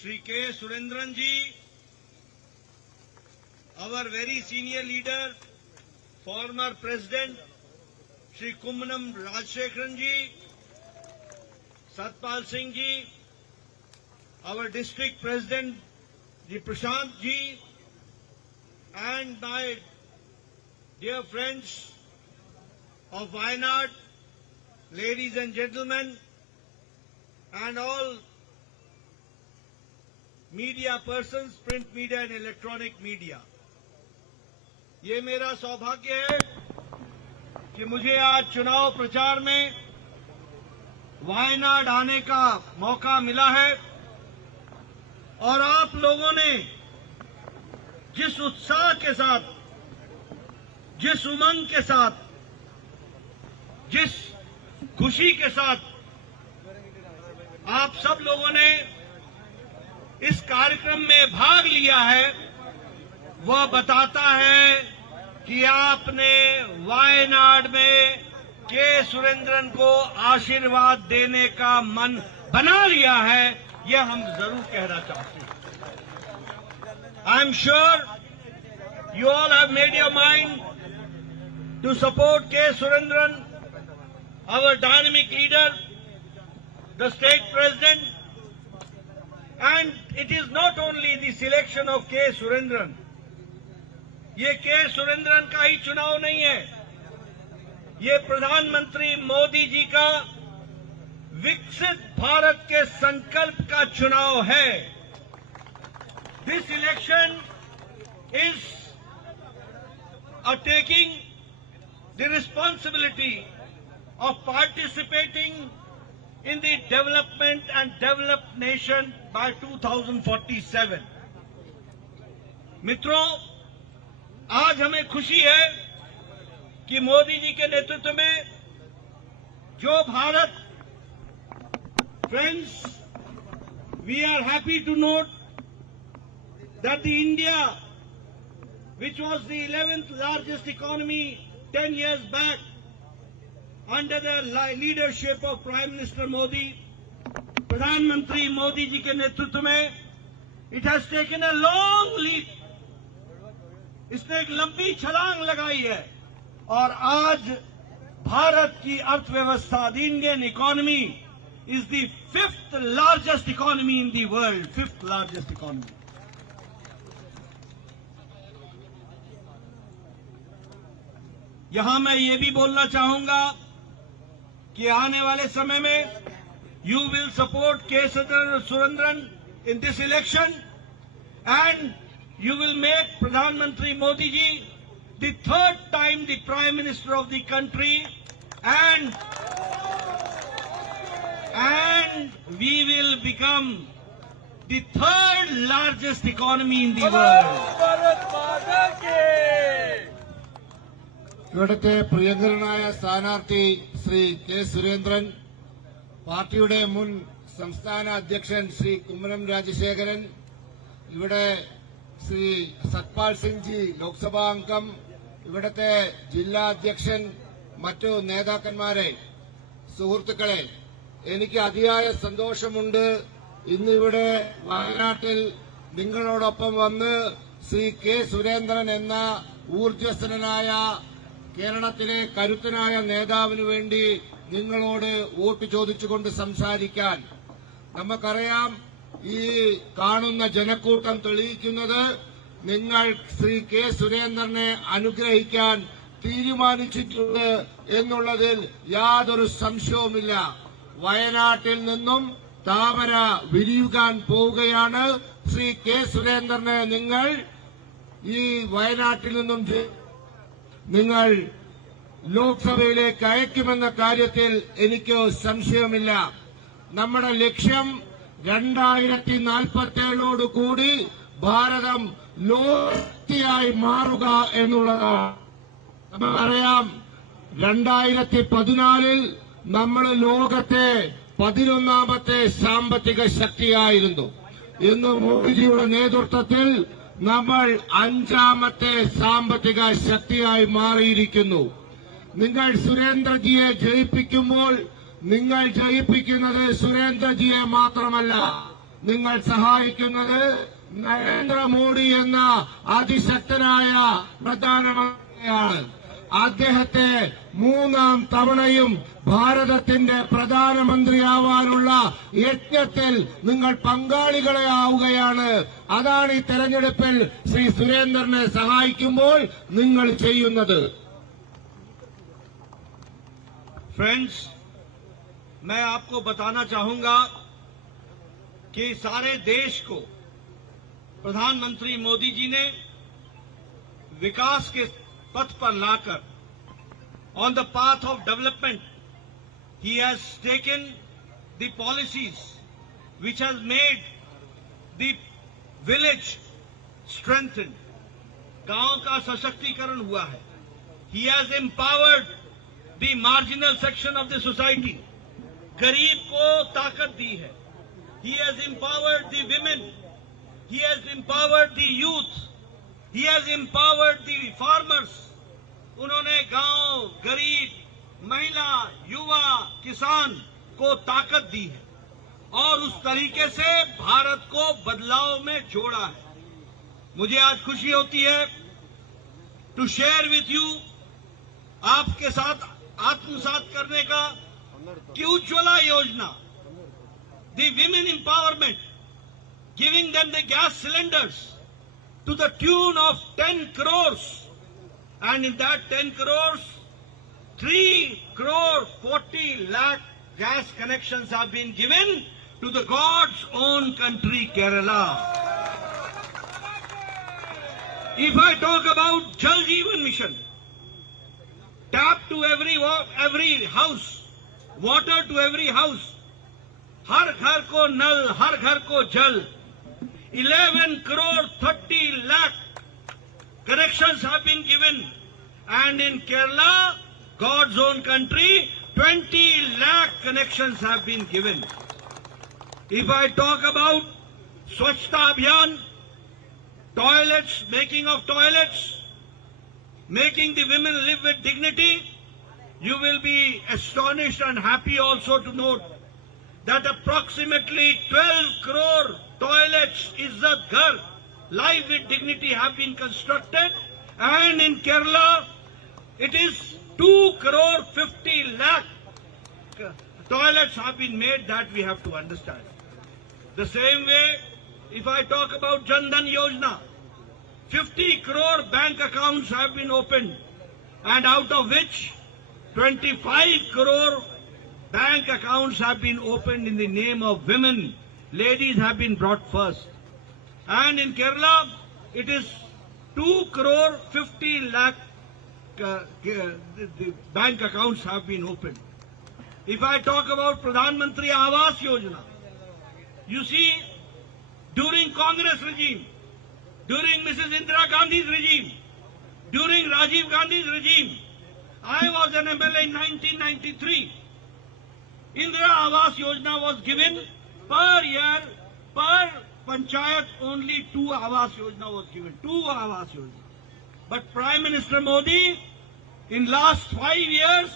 Shri K. Surendran ji, our very senior leader, former President, Shri Kumbhanam Rajshekharan ji, Satpal Singh ji, our District President, Shri Prashant ji, and my dear friends of Wayanad, ladies and gentlemen, and all media persons, print media and electronic media. ये मेरा सौभाग्य है कि मुझे आज चुनाव प्रचार में वायनाड आने का मौका मिला है और आप लोगों ने जिस उत्साह के साथ, जिस उमंग के साथ, जिस खुशी के साथ आप सब लोगों ने इस कार्यक्रम में भाग लिया है, वह बताता है कि आपने वायनाड में के सुरेंद्रन को आशीर्वाद देने का मन बना लिया है, यह हम जरूर कहना चाहते हैं। I am sure you all have made your mind to support K Surendran, our dynamic leader, the state president, and it is not only the selection of K. Surendran. ये के सुरेंद्रन का ही चुनाव नहीं है, ये प्रधानमंत्री मोदी जी का विकसित भारत के संकल्प का चुनाव है। This election is taking the responsibility of participating in the development and developed nation by 2047. मित्रों, आज हमें खुशी है कि मोदी जी के नेतृत्व में जो Bharat, friends, we are happy to note that the India, which was the 11th largest economy 10 years back, under the leadership of Prime Minister Modi, प्रधानमंत्री मोदी जी के नेतृत्व में, it has taken a long leap. इसने एक लंबी छलांग लगाई है और आज भारत की अर्थव्यवस्था, the Indian economy is the 5th largest economy in the world, 5th largest economy. यहां मैं ये भी बोलना चाहूंगा कि आने वाले समय में you will support K. Surendran in this election and you will make Pradhan Mantri Modi ji the 3rd time the Prime Minister of the country and we will become the 3rd largest economy in the world. ഇവിടുത്തെ പ്രിയങ്കരനായ സ്ഥാനാർത്ഥി Shri K Surendran, പാർട്ടിയുടെ മുൻ സംസ്ഥാന അധ്യക്ഷൻ ശ്രീ കുമ്മനം രാജശേഖരൻ, ഇവിടെ ശ്രീ സത്പാൽ സിംഗ് ജി ലോക്സഭാ അംഗം, ഇവിടുത്തെ ജില്ലാ അധ്യക്ഷൻ, മറ്റു നേതാക്കന്മാരെ, സുഹൃത്തുക്കളെ, എനിക്ക് അതിയായ സന്തോഷമുണ്ട് ഇന്നിവിടെ വയനാട്ടിൽ നിങ്ങളോടൊപ്പം വന്ന് ശ്രീ കെ സുരേന്ദ്രൻ എന്ന ഊർജ്ജസ്വലനായ കേരളത്തിലെ കരുത്തനായ നേതാവിനു വേണ്ടി നിങ്ങളോട് വോട്ട് ചോദിച്ചുകൊണ്ട് സംസാരിക്കാൻ. നമുക്കറിയാം, ഈ കാണുന്ന ജനക്കൂട്ടം തെളിയിക്കുന്നത് നിങ്ങൾ ശ്രീ കെ സുരേന്ദ്രനെ അനുഗ്രഹിക്കാൻ തീരുമാനിച്ചിട്ടുണ്ട് എന്നുള്ളതിൽ യാതൊരു സംശയവുമില്ല. വയനാട്ടിൽ നിന്നും താമര വിരിയുവാൻ പോവുകയാണ്. ശ്രീ കെ സുരേന്ദ്രനെ നിങ്ങൾ ഈ വയനാട്ടിൽ നിന്നും നിങ്ങൾ ലോക്സഭയിലേക്ക് അയക്കുമെന്ന കാര്യത്തിൽ എനിക്ക് സംശയമില്ല. നമ്മുടെ ലക്ഷ്യം 2047 ഭാരതം ലോകശക്തിയായി മാറുക എന്നുള്ളതാണ്. നമുക്കറിയാം, 2014 നമ്മൾ ലോകത്തെ 11ാമത്തെ സാമ്പത്തിക ശക്തിയായിരുന്നു. ഇന്ന് മോദിജിയുടെ നേതൃത്വത്തിൽ നമ്മൾ 5ാമത്തെ സാമ്പത്തിക ശക്തിയായി മാറിയിരിക്കുന്നു. നിങ്ങൾ സുരേന്ദ്രജിയെ ജയിപ്പിക്കുമ്പോൾ നിങ്ങൾ ജയിപ്പിക്കുന്നത് സുരേന്ദ്രജിയെ മാത്രമല്ല, നിങ്ങൾ സഹായിക്കുന്നത് നരേന്ദ്രമോദി എന്ന അതിശക്തനായ പ്രധാനമന്ത്രിയാണ്. അദ്ദേഹത്തെ മൂന്നാം തവണയും ഭാരതത്തിന്റെ പ്രധാനമന്ത്രിയാവാനുള്ള യജ്ഞത്തിൽ നിങ്ങൾ പങ്കാളികളെ ആവുകയാണ്. അതാണ് ഈ തെരഞ്ഞെടുപ്പിൽ ശ്രീ സുരേന്ദ്രനെ സഹായിക്കുമ്പോൾ നിങ്ങൾ ചെയ്യുന്നത്. फ्रेंड्स, मैं आपको बताना चाहूंगा कि सारे देश को प्रधानमंत्री मोदी जी ने विकास के पथ पर लाकर on the path of development he has taken the policies which has made the village strengthened. गांव का सशक्तिकरण हुआ है. He has empowered the marginal section of the society. गरीब को ताकत दी है. He has empowered the women. He has empowered the youth. He has empowered the farmers. उन्होंने गांव, गरीब, महिला, युवा, किसान को ताकत दी है और उस तरीके से भारत को बदलाव में जोड़ा है. मुझे आज खुशी होती है टू शेयर विथ यू, आपके साथ आत्मसात करने का कि Ujjwala Yojana, the women empowerment, giving them the gas cylinders to the tune of 10 crores. And in that 10 crores, 3,40,00,000 gas connections have been given to the God's own country, Kerala. If I talk about Jal Jeevan Mission, tap to every house, water to every house, har ghar ko nal, har ghar ko jal, 11,30,00,000 connections have been given, and in Kerala, God's own country, 20 lakh connections have been given. If I talk about Swachhta Abhiyan, toilets, making of toilets, making the women live with dignity, you will be astonished and happy also to note that approximately 12 crore toilets, Izzat Ghar, live with dignity, have been constructed, and in Kerala it is 2,50,00,000 toilets have been made. That we have to understand. The same way, if I talk about Jan Dhan Yojana, 50 crore bank accounts have been opened, and out of which 25 crore bank accounts have been opened in the name of women. Ladies have been brought first. And in Kerala, it is 2,50,00,000 the bank accounts have been opened. If I talk about Pradhan Mantri Awas Yojana, you see, during Congress regime, during Mrs. Indira Gandhi's regime, during Rajiv Gandhi's regime, I was an MLA in 1993. Indira Awas Yojana was given per year, per Panchayat, only 2 Awas Yojana was given. 2 Awas Yojana. But Prime Minister Modi, in last 5 years,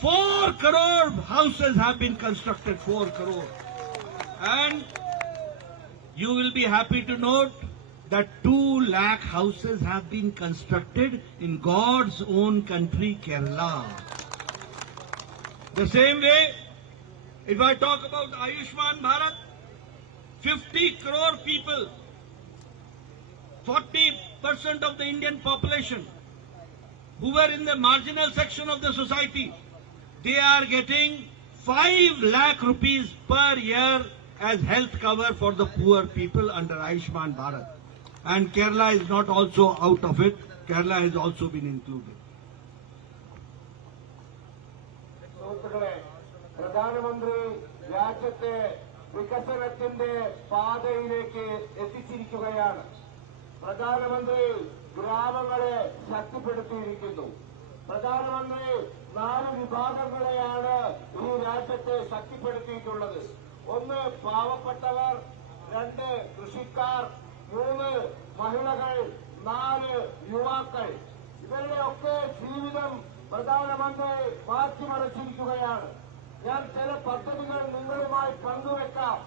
4 crore houses have been constructed. 4 crore. And you will be happy to note that 2 lakh houses have been constructed in God's own country, Kerala. The same way, if I talk about Ayushman Bharat, 50 crore people, 40% of the Indian population who were in the marginal section of the society, they are getting 5 lakh rupees per year as health cover for the poor people under Ayushman Bharat. And Kerala is not also out of it. Kerala has also been included. പ്രധാനമന്ത്രി രാജ്യത്തെ വികസനത്തിന്റെ പാതയിലേക്ക് എത്തിച്ചിരിക്കുകയാണ്. പ്രധാനമന്ത്രി ഗ്രാമങ്ങളെ ശക്തിപ്പെടുത്തിയിരിക്കുന്നു. പ്രധാനമന്ത്രി 4 വിഭാഗങ്ങളെയാണ് ഈ രാജ്യത്തെ ശക്തിപ്പെടുത്തിയിട്ടുള്ളത്. 1 പാവപ്പെട്ടവർ, 2 കൃഷിക്കാർ, 3 മഹിളകൾ, 4 യുവാക്കൾ. ഇവരുടെയൊക്കെ ജീവിതം പ്രധാനമന്ത്രി മാറ്റിമറിച്ചിരിക്കുകയാണ്. ഞാൻ ചില പദ്ധതികൾ നിങ്ങളുമായി പങ്കുവെക്കാം.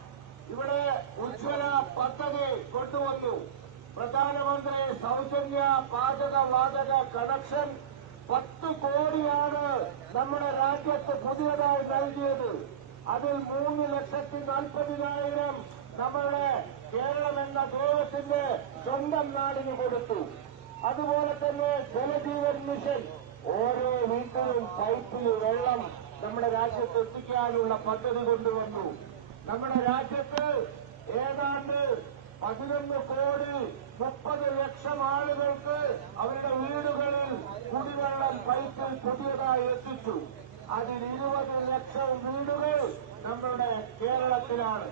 ഇവിടെ ഉജ്ജ്വല പദ്ധതി കൊണ്ടുവന്നു. പ്രധാനമന്ത്രി സൗജന്യ പാചകവാതക കണക്ഷൻ 10 കോടിയാണ് നമ്മുടെ രാജ്യത്ത് പുതിയതായി നൽകിയത്. അതിൽ 3,40,000 നമ്മുടെ കേരളം എന്ന ദൈവത്തിന്റെ സ്വന്തം നാടിന് കൊടുത്തു. അതുപോലെ തന്നെ ജലജീവൻ മിഷൻ ഓരോ വീട്ടിലും പൈപ്പിൽ വെള്ളം നമ്മുടെ രാജ്യത്ത് എത്തിക്കാനുള്ള പദ്ധതി കൊണ്ടുവന്നു. നമ്മുടെ രാജ്യത്ത് ഏതാണ്ട് 11,30,00,000 ആളുകൾക്ക് അവരുടെ വീടുകളിൽ കുടിവെള്ളം പൈപ്പിൽ പുതിയതായി എത്തിച്ചു. അതിൽ 20 ലക്ഷം വീടുകൾ നമ്മുടെ കേരളത്തിലാണ്.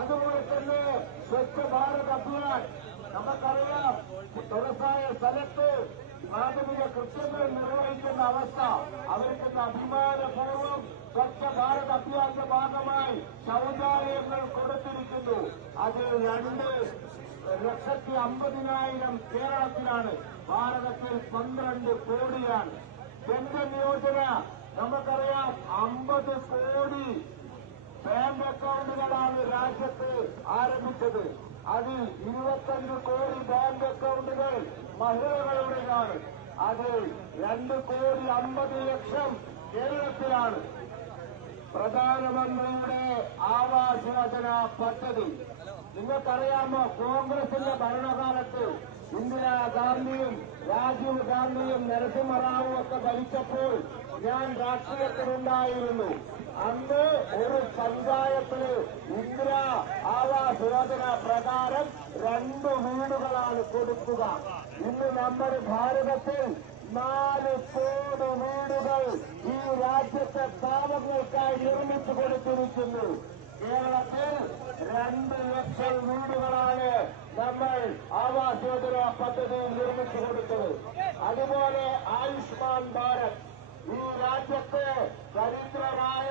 അതുപോലെ തന്നെ സ്വച്ഛ ഭാരത് അഭിയാൻ നമുക്കറിയാം. തുറസായ സ്ഥലത്ത് പ്രാഥമിക കൃത്യങ്ങൾ നിർവഹിക്കുന്ന അവസ്ഥ അവർക്ക് അഭിമാനപൂർവ്വം സ്വച്ഛ ഭാരത് അഭിയാന്റെ ഭാഗമായി ശൌചാലയങ്ങൾ കൊടുത്തിരിക്കുന്നു. അതിൽ 2,50,000 കേരളത്തിലാണ്. ഭാരതത്തിൽ 12 കോടിയാണ്. ജൻധൻ യോജന നമുക്കറിയാം. 50 കോടി ബാങ്ക് അക്കൌണ്ടുകളാണ് രാജ്യത്ത് ആരംഭിച്ചത്. അതിൽ 25 കോടി ബാങ്ക് അക്കൌണ്ടുകൾ മഹിളകളുടേതാണ്. അതിൽ 2,50,00,000 കേരളത്തിലാണ്. പ്രധാനമന്ത്രിയുടെ ആവാസ് യോജന പദ്ധതി നിങ്ങൾക്കറിയാമോ? കോൺഗ്രസിന്റെ ഭരണകാലത്ത് ഇന്ദിരാഗാന്ധിയും രാജീവ് ഗാന്ധിയും നരസിംഹറാവുവും ഒക്കെ ഭരിച്ചപ്പോൾ ഞാൻ രാഷ്ട്രീയത്തിലുണ്ടായിരുന്നു. അന്ന് ഒരു പഞ്ചായത്തിന് ഇന്ദിരാ ആവാസ് യോജന പ്രകാരം 2 വീടുകളാണ് കൊടുക്കുക. ഇന്ന് നമ്മുടെ ഭാരതത്തിൽ 4 കോടി വീടുകൾ ഈ രാജ്യത്തെ പാവങ്ങൾക്കായി നിർമ്മിച്ചു കൊടുത്തിരിക്കുന്നു. കേരളത്തിൽ 2 ലക്ഷം വീടുകളാണ് നമ്മൾ ആവാസ് യോജന പദ്ധതിയിൽ നിർമ്മിച്ചു കൊടുത്തത്. അതുപോലെ ആയുഷ്മാൻ ഭാരത് ഈ രാജ്യത്തെ ദരിദ്രരായ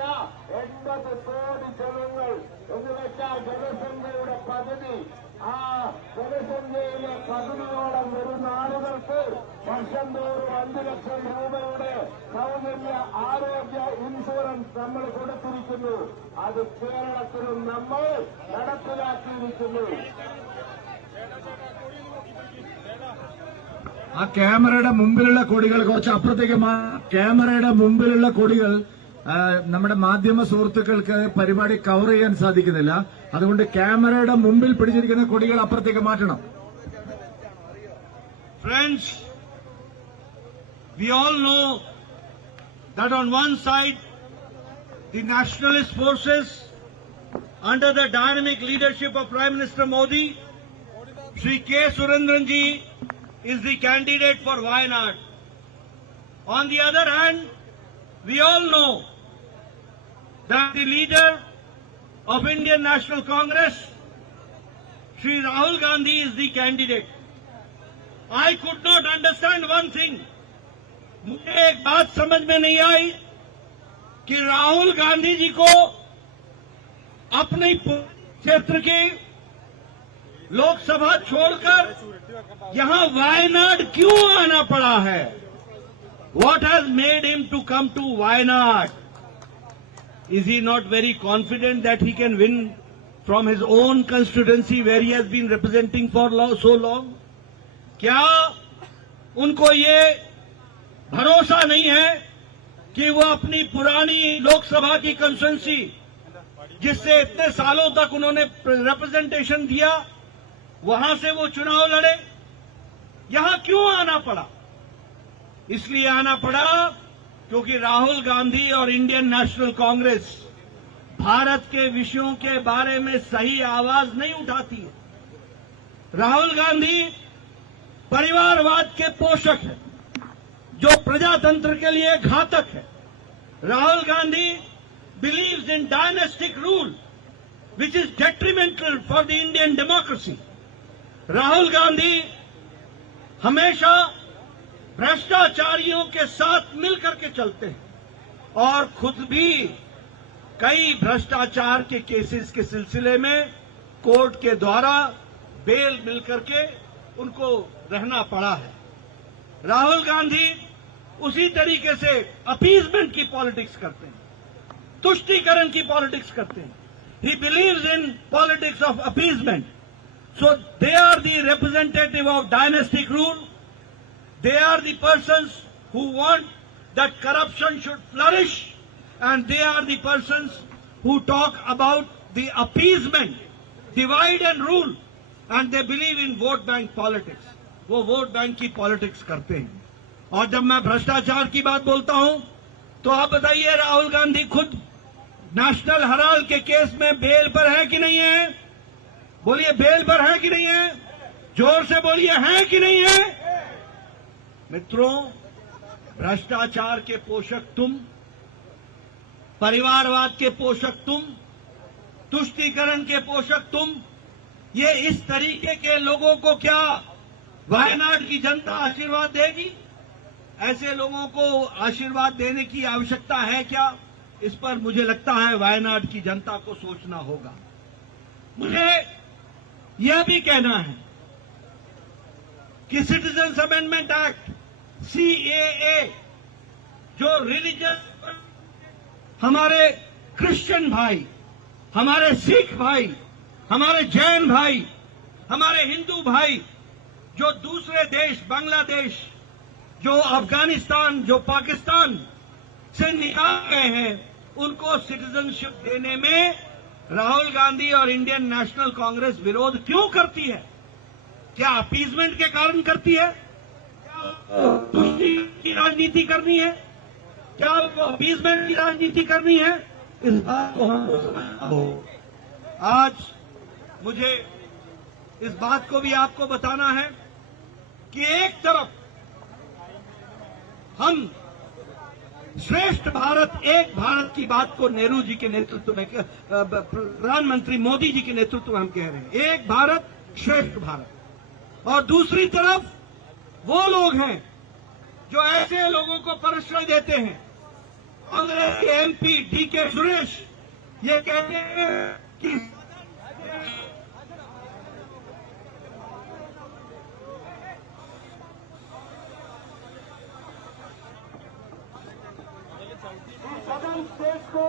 80 കോടി ജനങ്ങൾ എന്നുവെച്ചാൽ ജനസംഖ്യയുടെ പകുതി, ആ ജനസംഖ്യയിലെ പകുതിയോളം വരുന്ന ആളുകൾക്ക് വർഷം തോറും 5 ലക്ഷം രൂപയുടെ സൗജന്യ ആരോഗ്യ ഇൻഷുറൻസ് നമ്മൾ കൊടുത്തിരിക്കുന്നു. അത് കേരളത്തിലും നമ്മൾ നടപ്പിലാക്കിയിരിക്കുന്നു. ആ ക്യാമറയുടെ മുമ്പിലുള്ള കൊടികൾ കുറച്ച് അപ്പുറത്തേക്ക് ക്യാമറയുടെ മുമ്പിലുള്ള കൊടികൾ നമ്മുടെ മാധ്യമ സുഹൃത്തുക്കൾക്ക് പരിപാടി കവർ ചെയ്യാൻ സാധിക്കുന്നില്ല. അതുകൊണ്ട് ക്യാമറയുടെ മുമ്പിൽ പിടിച്ചിരിക്കുന്ന കൊടികൾ അപ്പുറത്തേക്ക് മാറ്റണം. Friends, we all know that on one side the nationalist forces under the dynamic leadership of Prime Minister Modi, Shri K. Surendran ji is the candidate for Wayanad. On the other hand, we all know that the leader of Indian National Congress, Shri Rahul Gandhi, is the candidate. I could not understand one thing. मुझे एक बात समझ में नहीं आई कि राहुल गांधी जी को अपने क्षेत्र के लोकसभा छोड़कर यहां वायनाड क्यों आना पड़ा है? What has made him to come to Wayanad? Is he not very confident that he can win from his own constituency where he has been representing for so long? क्या उनको ये भरोसा नहीं है कि वो अपनी पुरानी लोकसभा की कंस्टिट्यूंसी जिससे इतने सालों तक उन्होंने रिप्रेजेंटेशन दिया, वहां से वो चुनाव लड़े? यहां क्यों आना पड़ा? इसलिए आना पड़ा क्योंकि राहुल गांधी और इंडियन नेशनल कांग्रेस भारत के विषयों के बारे में सही आवाज नहीं उठाती है। राहुल गांधी परिवारवाद के पोषक है जो प्रजातंत्र के लिए घातक है। Rahul Gandhi believes in dynastic rule which is detrimental for the Indian democracy. Rahul Gandhi हमेशा भ्रष्टाचारियों के साथ मिलकर के चलते हैं और खुद भी कई भ्रष्टाचार के केसेस के सिलसिले में कोर्ट के द्वारा बेल मिलकर के उनको रहना पड़ा है। राहुल गांधी उसी तरीके से अपीजमेंट की पॉलिटिक्स करते हैं, तुष्टीकरण की पॉलिटिक्स करते हैं। He believes in politics of appeasement. So they are the representative of dynastic rule. They are the persons who want that corruption should flourish, and they are the persons who talk about the appeasement, divide and rule, and they believe in vote bank politics. वो vote bank की politics करते हैं। और जब मैं भ्रष्टाचार की बात बोलता हूं तो आप बताइए, राहुल गांधी खुद नेशनल हेराल्ड के केस में बेल पर है कि नहीं है? बोलिए, बेल पर है कि नहीं है? जोर से बोलिए, है कि नहीं है? मित्रों, भ्रष्टाचार के पोषक तुम, परिवारवाद के पोषक तुम, तुष्टीकरण के पोषक तुम। ये इस तरीके के लोगों को क्या वायनाड की जनता आशीर्वाद देगी? ऐसे लोगों को आशीर्वाद देने की आवश्यकता है क्या? इस पर मुझे लगता है वायनाड की जनता को सोचना होगा। मुझे यह भी कहना है कि सिटीजन्स अमेंडमेंट एक्ट CAA, जो रिलीजियस, हमारे क्रिश्चियन भाई, हमारे सिख भाई, हमारे जैन भाई, हमारे हिंदू भाई जो दूसरे देश, बांग्लादेश, जो अफगानिस्तान, जो पाकिस्तान से निकाल गए हैं, उनको सिटीजनशिप देने में राहुल गांधी और इंडियन नेशनल कांग्रेस विरोध क्यों करती है? क्या अपीजमेंट के कारण करती है? क्या तुष्टि की राजनीति करनी है? क्या अपीजमेंट की राजनीति करनी है? इस बात को हम समझना हो। आज मुझे इस बात को भी आपको बताना है कि एक तरफ हम श्रेष्ठ भारत, एक भारत की बात को नेहरू जी के नेतृत्व में, प्रधानमंत्री मोदी जी के नेतृत्व में हम कह रहे हैं, एक भारत श्रेष्ठ भारत। और दूसरी तरफ वो लोग हैं जो ऐसे लोगों को प्रश्रय देते हैं। कांग्रेस के MP DK सुरेश ये कहते हैं कि सदर्न स्टेट को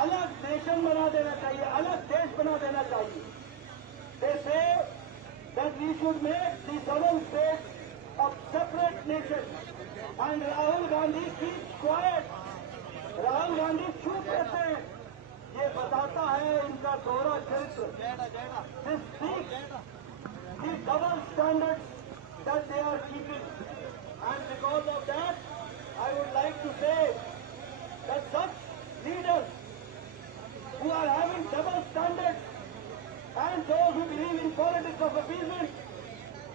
अलग नेशन बना देना चाहिए, अलग देश बना देना चाहिए। They say that we should make the southern states of separate nations, and Rahul Gandhi keeps quiet. Rahul Gandhi चुप रहते हैं। ये बताता है इनका दोहरा चरित्र। This speaks the double standards that they are keeping, and because of that, I would like to say that such leaders who are having double standards and those who believe in politics of appeasement,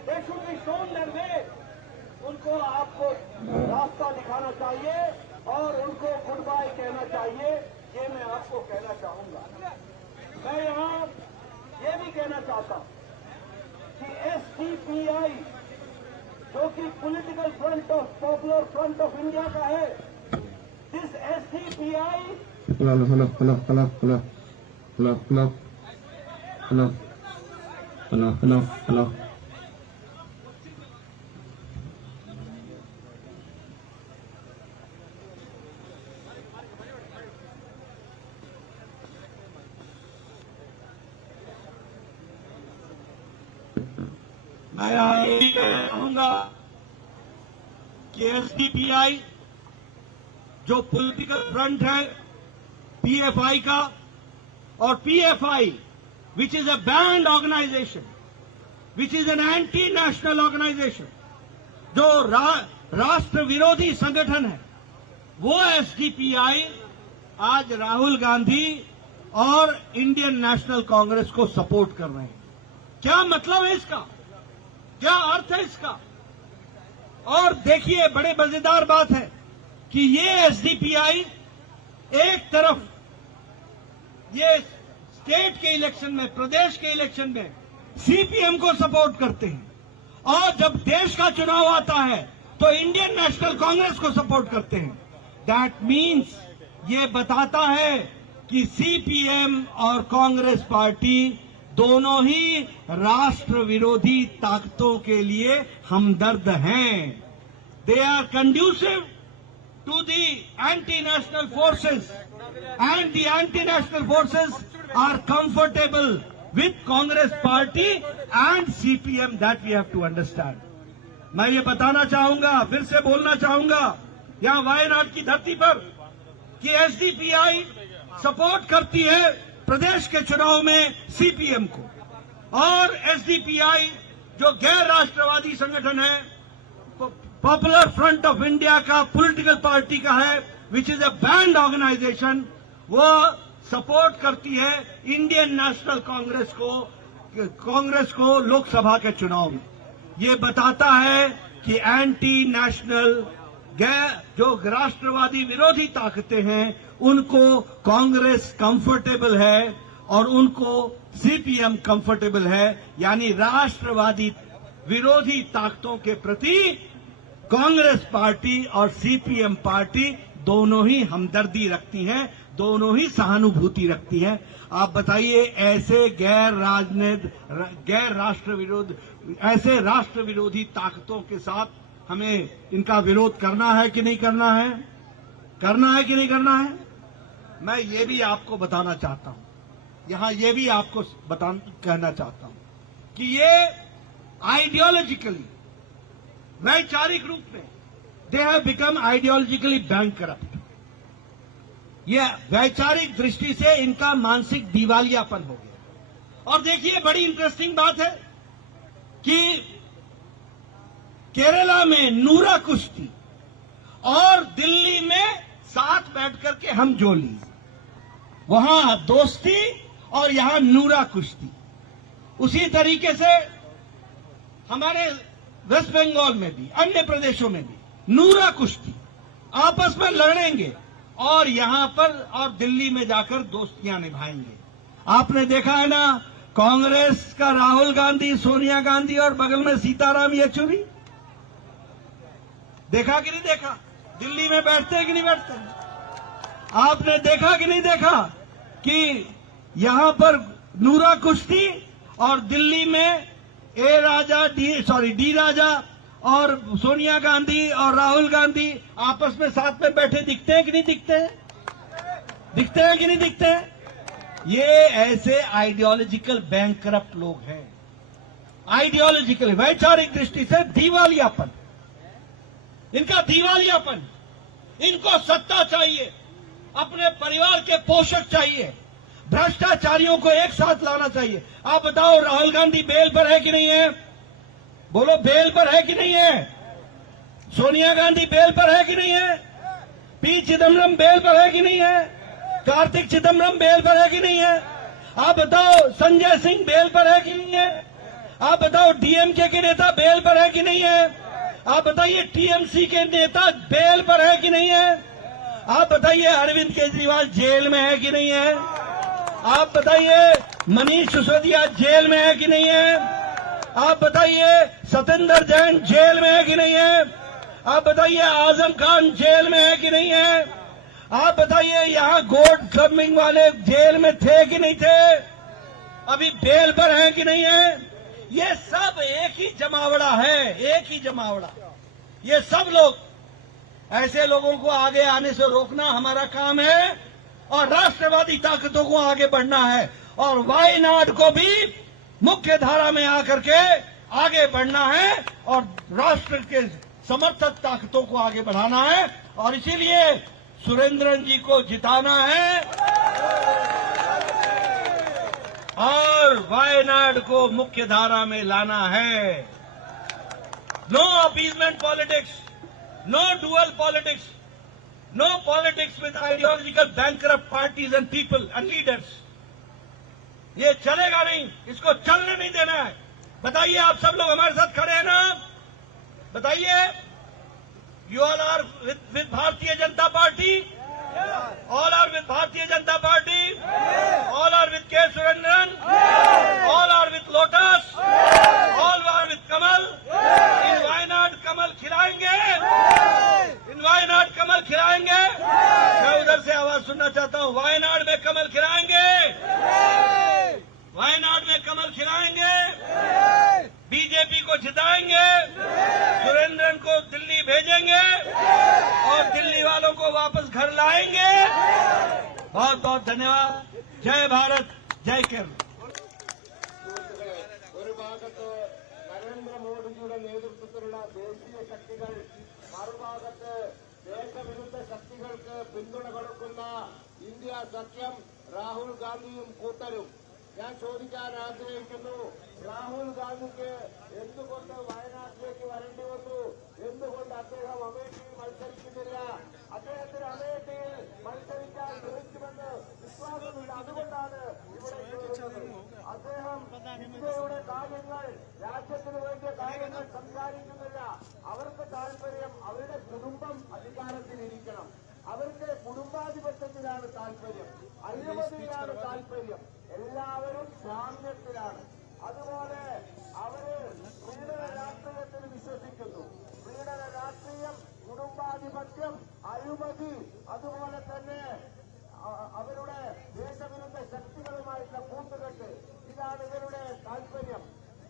they should be shown their way. उनको आपको रास्ता दिखाना चाहिए और उनको good bye कहना चाहिए। ये मैं आपको कहना चाहूंगा। मैं यहाँ ये भी कहना चाहता हूँ कि SDPI जो कि political front of popular Front of India का है, दिस SDPI hello. मैं यही कहूंगा कि SDPI जो पॉलिटिकल फ्रंट है PFI का, और PFI which is a banned organization, which is an anti-national organization, जो राष्ट्र विरोधी संगठन है, वो SDPI आज राहुल गांधी और इंडियन नेशनल कांग्रेस को सपोर्ट कर रहे हैं। क्या मतलब है इसका? क्या अर्थ है इसका? और देखिए, बड़े मजेदार बात है कि ये SDPI एक तरफ ये स्टेट के इलेक्शन में, प्रदेश के इलेक्शन में CPM को सपोर्ट करते हैं, और जब देश का चुनाव आता है तो इंडियन नेशनल कांग्रेस को सपोर्ट करते हैं। दैट मीन्स ये बताता है कि CPM और कांग्रेस पार्टी दोनों ही राष्ट्र विरोधी ताकतों के लिए हमदर्द हैं। They are conducive to the anti-national forces, and the anti-national forces are comfortable with Congress party and CPM. That we have to understand. मैं ये बताना चाहूंगा, फिर से बोलना चाहूंगा यहां वायनाड की धरती पर कि एसडीपीआई सपोर्ट करती है प्रदेश के चुनाव में सीपीएम को, और एसडीपीआई जो गैर राष्ट्रवादी संगठन है, पॉपुलर फ्रंट ऑफ इंडिया का पॉलिटिकल पार्टी का है, which is a banned organization, वो सपोर्ट करती है इंडियन नेशनल कांग्रेस को लोकसभा के चुनाव में। ये बताता है कि एंटी नेशनल जो राष्ट्रवादी विरोधी ताकतें हैं उनको कांग्रेस कंफर्टेबल है और उनको सीपीएम कंफर्टेबल है, यानी राष्ट्रवादी विरोधी ताकतों के प्रति कांग्रेस पार्टी और सीपीएम पार्टी दोनों ही हमदर्दी रखती हैं, दोनों ही सहानुभूति रखती हैं। आप बताइए ऐसे ऐसे राष्ट्र विरोधी ताकतों के साथ हमें इनका विरोध करना है कि नहीं करना है? करना है कि नहीं करना है? मैं ये भी आपको बताना चाहता हूं, यहां ये भी आपको कहना चाहता हूं कि ये आइडियोलॉजिकली वैचारिक रूप में they have become ideologically bankrupt. ये वैचारिक दृष्टि से इनका मानसिक दिवालियापन हो गया। और देखिए बड़ी इंटरेस्टिंग बात है कि केरला में नूरा कुश्ती और दिल्ली में साथ बैठकर के हम जोली, वहां दोस्ती और यहां नूरा कुश्ती। उसी तरीके से हमारे वेस्ट बंगाल में भी, अन्य प्रदेशों में भी नूरा कुश्ती, आपस में लड़ेंगे और यहां पर और दिल्ली में जाकर दोस्तियां निभाएंगे। आपने देखा है ना कांग्रेस का राहुल गांधी, सोनिया गांधी और बगल में सीताराम येचुरी, देखा कि नहीं देखा? दिल्ली में बैठते हैं कि नहीं बैठते? आपने देखा कि नहीं देखा कि यहां पर नूरा कुश्ती और दिल्ली में डी राजा और सोनिया गांधी और राहुल गांधी आपस में साथ में बैठे दिखते हैं कि नहीं दिखते हैं? दिखते हैं कि नहीं दिखते हैं? ये ऐसे आइडियोलॉजिकल बैंकरप्ट लोग हैं। आइडियोलॉजिकल वैचारिक दृष्टि से दिवालियापन, इनका दिवालियापन। इनको सत्ता चाहिए, अपने परिवार के पोषक चाहिए, भ्रष्टाचारियों को एक साथ लाना चाहिए। आप बताओ राहुल गांधी बेल पर है कि नहीं है? बोलो बेल पर है कि नहीं है? सोनिया गांधी बेल पर है कि नहीं है? पी चिदम्बरम बेल पर है कि नहीं है? कार्तिक चिदम्बरम बेल पर है कि नहीं है? आप बताओ संजय सिंह बेल पर है कि नहीं है? आप बताओ डीएमके के नेता बेल पर है कि नहीं है? आप बताइए टीएमसी के नेता बेल पर है कि नहीं है? आप बताइए अरविंद केजरीवाल जेल में है कि नहीं है? आप बताइए मनीष सिसोदिया जेल में है कि नहीं है? आप बताइए सतेंद्र जैन जेल में है कि नहीं है? आप बताइए आजम खान जेल में है कि नहीं है? आप बताइए यहां गोड कमिंग वाले जेल में थे कि नहीं थे? अभी बेल पर है कि नहीं है? ये सब एक ही जमावड़ा है, एक ही जमावड़ा। ये सब लोग, ऐसे लोगों को आगे आने से रोकना हमारा काम है और राष्ट्रवादी ताकतों को आगे बढ़ना है और वायनाड को भी मुख्य धारा में आकर के आगे बढ़ना है और राष्ट्र के समर्थक ताकतों को आगे बढ़ाना है और इसीलिए सुरेंद्रन जी को जिताना है और वायनाड को मुख्य धारा में लाना है। No appeasement politics, no dual politics, no politics with ideological bankrupt parties and people and leaders. ये चलेगा नहीं, इसको चलने नहीं देना है। बताइए आप सब लोग हमारे साथ खड़े हैं ना? बताइए you all are with Bharatiya Janata party, all are with Bharatiya Janata party, all are with K Surendran, all are with lotus, all are with kamal. In Wayanad कमल खिलाएंगे, इन वायनाड कमल खिलाएंगे। मैं उधर से आवाज सुनना चाहता हूं, वायनाड में कमल खिलाएंगे, वायनाड में कमल खिलाएंगे, बीजेपी को जिताएंगे, सुरेंद्रन को दिल्ली भेजेंगे और दिल्ली वालों बहुत धन्यवाद। जय भारत, जय केरल। ഒരു ഭാഗത്ത് നരേന്ദ്രമോദിജിയുടെ നേതൃത്വത്തിലുള്ള ദേശീയ ശക്തികൾ, മറുഭാഗത്ത് ദേശവിരുദ്ധ ശക്തികൾക്ക് പിന്തുണ കൊടുക്കുന്ന ഇന്ത്യ സഖ്യം, രാഹുൽ ഗാന്ധിയും കൂട്ടരും. ഞാൻ ചോദിക്കാൻ ആഗ്രഹിക്കുന്നു, രാഹുൽ ഗാന്ധിക്ക് എന്തുകൊണ്ട് വയനാട്ടിലേക്ക് വരേണ്ടി വന്നു? എന്തുകൊണ്ട് അദ്ദേഹം അമേഠിയിൽ മത്സരിക്കുന്നില്ല? അദ്ദേഹത്തിന് അമേഠിയിൽ മത്സരിക്കാൻ ശ്രമിക്കുമെന്ന് വിശ്വാസമില്ല. അതുകൊണ്ടാണ് ഇവിടെ അദ്ദേഹം ഇന്ത്യയുടെ കാര്യങ്ങൾ, രാജ്യത്തിന് വേണ്ടിയ കാര്യങ്ങൾ സംസാരിക്കുന്നില്ല. അവർക്ക് താല്പര്യം അവരുടെ കുടുംബം അധികാരത്തിലിരിക്കണം. അവർക്ക് കുടുംബാധിപത്യത്തിലാണ് താല്പര്യം, അഴിമതിയിലാണ് താല്പര്യം. എല്ലാവരും സാമ്യത്തിലാണ്. അതുപോലെ അവര് പീഡന രാഷ്ട്രീയത്തിൽ വിശ്വസിക്കുന്നു. പീഡന രാഷ്ട്രീയം, കുടുംബാധിപത്യം, അഴിമതി, അതുപോലെ തന്നെ അവരുടെ ദേശവിരുദ്ധ ശക്തികളുമായിട്ടുള്ള കൂട്ടുകെട്ട്, ഇതാണ് ഇവരുടെ താല്പര്യം.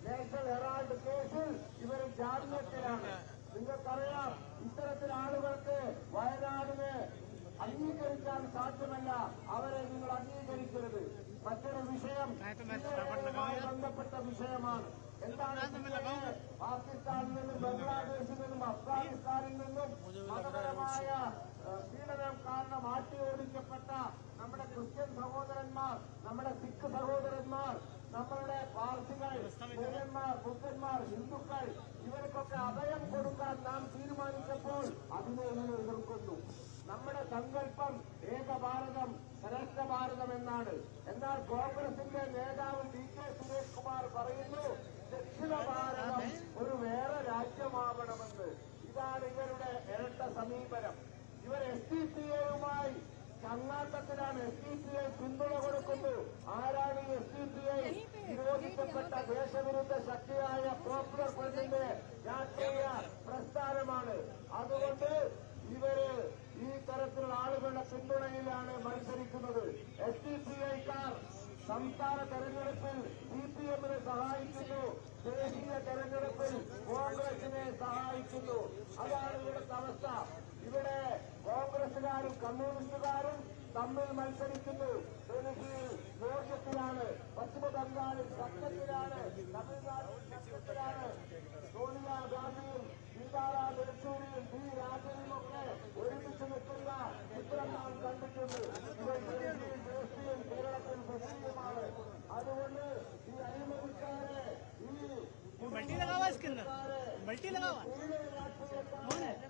നാഷണൽ ഹെറാൾഡ് കേസിൽ ഇവർ ജാമ്യത്തിലാണ്. നിങ്ങൾക്കറിയാം, ഇത്തരത്തിൽ ആളുകൾക്ക് വയനാടിന് അംഗീകരിക്കാൻ സാധ്യമല്ല. അവരെ നിങ്ങൾ അംഗീകരിക്കരുത്. മറ്റൊരു വിഷയം ഇതുമായി ബന്ധപ്പെട്ട വിഷയമാണ്. എന്താണ് പാകിസ്ഥാനിൽ നിന്നും, ബംഗ്ലാദേശിൽ നിന്നും, അഫ്ഗാനിസ്ഥാനിൽ നിന്നും മതപരമായ പീഡനം കാരണം ഓടിക്കപ്പെട്ട നമ്മുടെ ക്രിസ്ത്യൻ സഹോദരന്മാർ, നമ്മുടെ സിഖ് സഹോദരന്മാർ, നമ്മളുടെ പാർസികൾ, ജൈനന്മാർ, ബുദ്ധന്മാർ, ഹിന്ദുക്കൾ, ഇവർക്കൊക്കെ അഭയം കൊടുക്കാൻ നാം തീരുമാനിച്ചപ്പോൾ അതിനെ എതിർക്കുന്നു. നമ്മുടെ സങ്കല്പം ഏകഭാരതം, ശ്രേഷ്ഠ ഭാരതം എന്നാണ്. എന്നാൽ കോൺഗ്രസിന്റെ നേതാവ് DK സുരേഷ് കുമാർ പറയുന്നു, ദക്ഷിണ ഭാരതം ഒരു വേറെ രാജ്യമാവണമെന്ന്. ഇതാണ് ഇവരുടെ ഇരട്ട സമീപനം. ഇവർ SDPIയുമായി ചങ്ങാത്തത്തിലാണ്. SDPI പിന്തുണ കൊടുക്കുന്നു. ആരാണ് ഈ SDPI? നിരോധിക്കപ്പെട്ട ദേശവിരുദ്ധ ശക്തിയായ പോപ്പുലർ ഫ്രണ്ടിന്റെ രാഷ്ട്രീയ പ്രസ്ഥാനമാണ്. അതുകൊണ്ട് ഇവര് ഈ തരത്തിലുള്ള ആളുകളുടെ പിന്തുണയിലാണ് മത്സരിക്കുന്നത്. SDPIക്കാർ സംസ്ഥാന തെരഞ്ഞെടുപ്പിൽ CPMനെ സഹായിക്കുന്നു, ദേശീയ തെരഞ്ഞെടുപ്പിൽ കോൺഗ്രസിനെ സഹായിക്കുന്നു. അതാണ് ഇവിടുത്തെ അവസ്ഥ. ഇവിടെ കോൺഗ്രസുകാരും കമ്മ്യൂണിസ്റ്റുകാരും തമ്മിൽ മത്സരിക്കുന്നു. ഡൽഹിയിൽ യോഗ്യത്തിലാണ്, പശ്ചിമ ബംഗാളിൽ സഖ്യത്തിലാണ്, തമിഴ്നാട്ടിൽ സഖ്യത്തിലാണ്. സോണിയാഗാന്ധിയും സീതാറാം യെച്ചൂരിയും D. രാജനുമൊക്കെ ഒരുമിച്ച് നിൽക്കുന്ന ചിത്രം നാം കണ്ടിട്ടുണ്ട്. ഇവർ ഡൽഹിയിൽ ദേശീയം, കേരളത്തിൽ ദേശീയമാണ്. അതുകൊണ്ട് ഈ അഴിമതിക്കാരെ, ഈ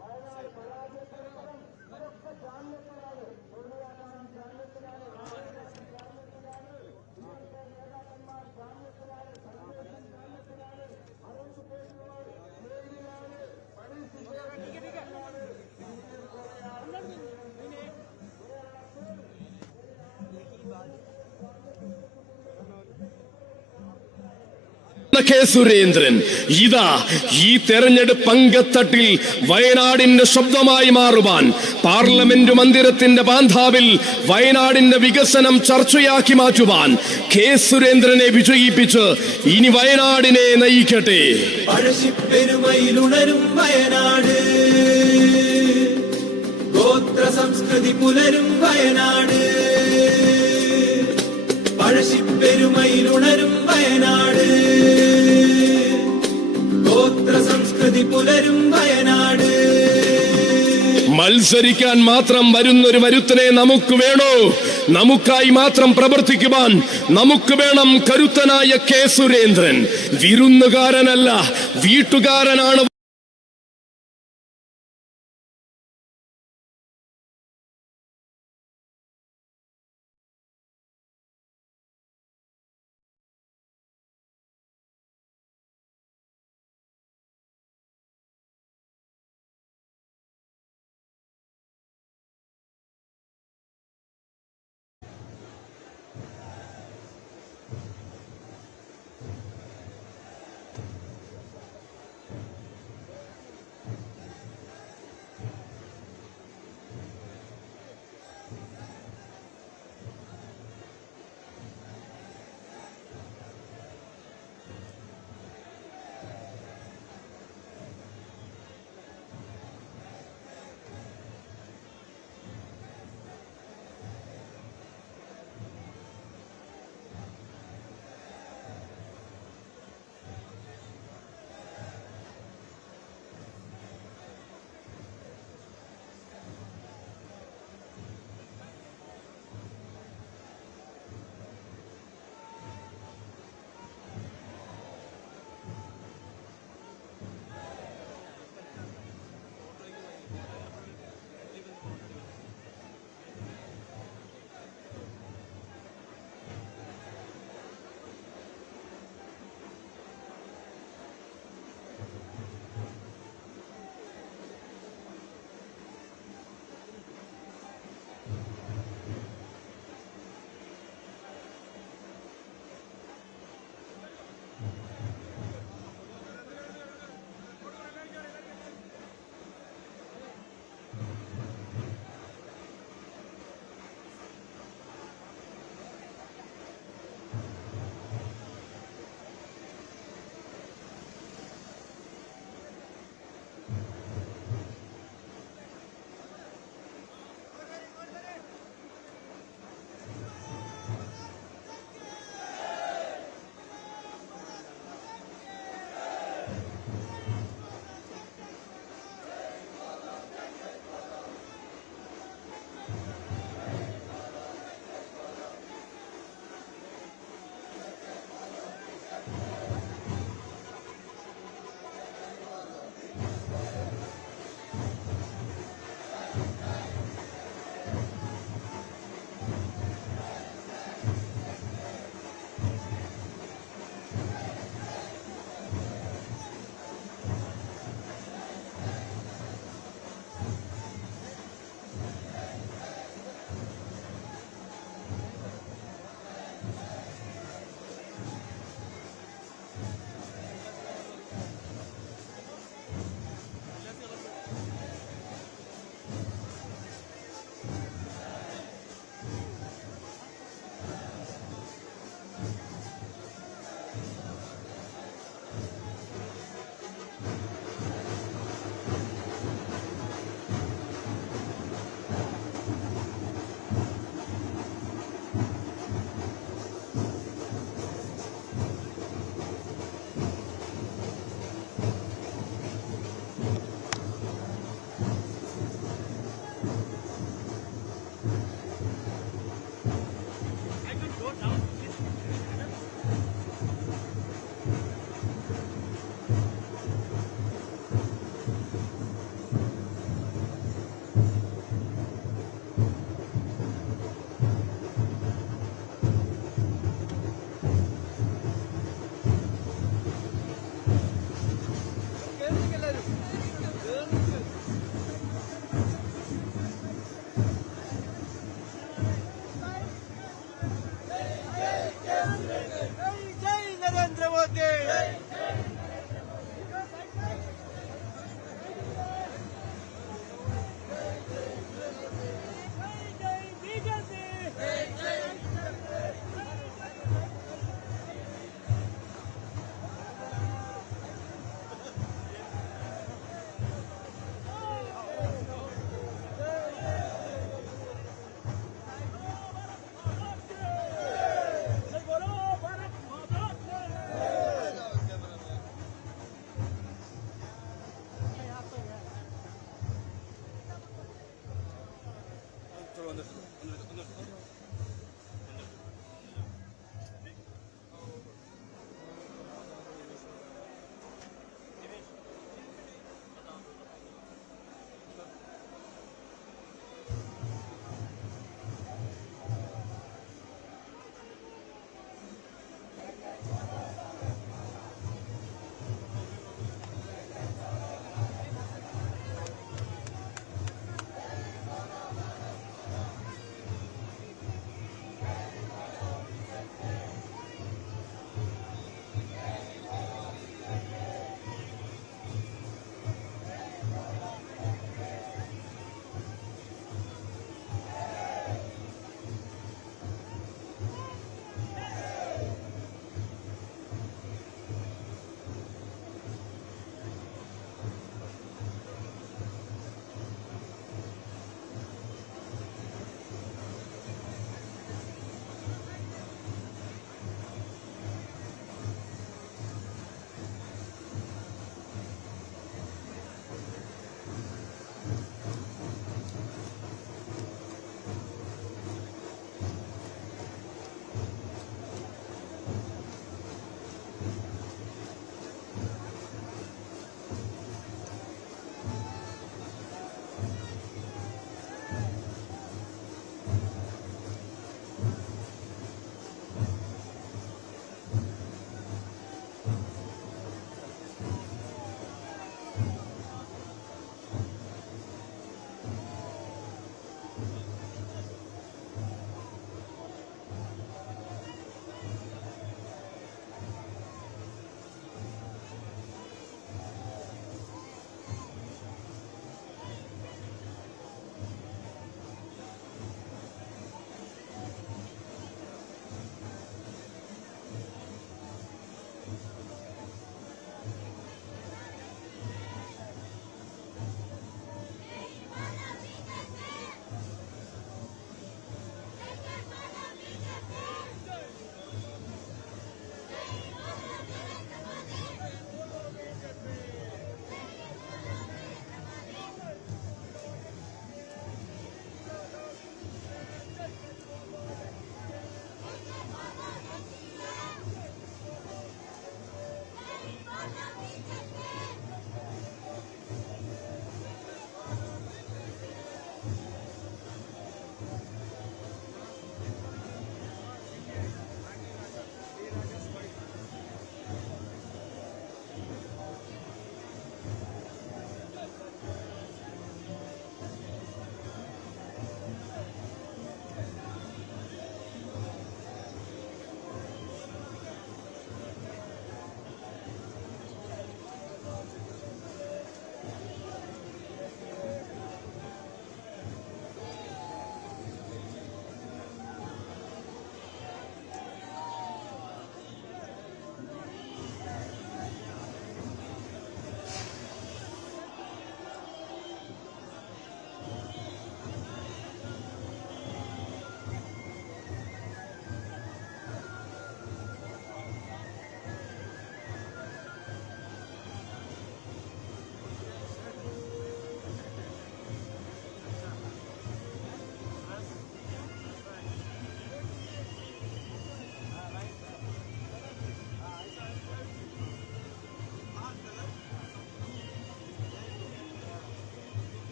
വയനാട് പരാജയപ്പെടുന്നതും ഇതൊക്കെ ജാമ്യത്തിലാണ്. സോണിയാഗാന്ധി ജാമ്യത്തിലാണ്, രാഹുൽ ഗാന്ധി ജാമ്യത്തിലാണ്, ഇവിടുത്തെ നേതാക്കന്മാർ ജാമ്യത്തിലാണ്, സംഘടന ജാമ്യത്തിലാണ്, അരുൺ കേജ്രിവാൾ ജയിലിലാണ്, മനീഷ് സിസോദിയാണ്. കെ സുരേന്ദ്രൻ ഇതാ ഈ തെരഞ്ഞെടുപ്പ് അങ്കത്തട്ടിൽ വയനാടിന്റെ ശബ്ദമായി മാറുവാൻ, പാർലമെന്റ് മന്ദിരത്തിന്റെ പാന്താവിൽ വയനാടിന്റെ വികസനം ചർച്ചയാക്കി മാറ്റുവാൻ കെ സുരേന്ദ്രനെ വിജയിപ്പിച്ച് ഇനി വയനാടിനെ നയിക്കട്ടെ. പഴശ്ശിപ്പെരുമയിലുണരും വയനാട്, ഗോത്ര സംസ്കൃതി പുലരും വയനാട്. പഴശ്ശിപ്പെരുമയിലുണരും വയനാട്, ഗോത്ര സംസ്കൃതി പുലരും വയനാട്. മത്സരിക്കാൻ മാത്രം വരുന്നൊരു വരുത്തനെ നമുക്ക് വേണോ? നമുക്കായി മാത്രം പ്രവർത്തിക്കുവാൻ നമുക്ക് വേണം കരുത്തനായ കെ സുരേന്ദ്രൻ. വിരുന്നുകാരനല്ല, വീട്ടുകാരനാണ്.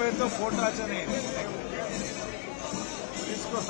पे तो फोटो अच्छा नहीं इसको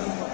भारत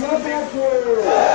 माता की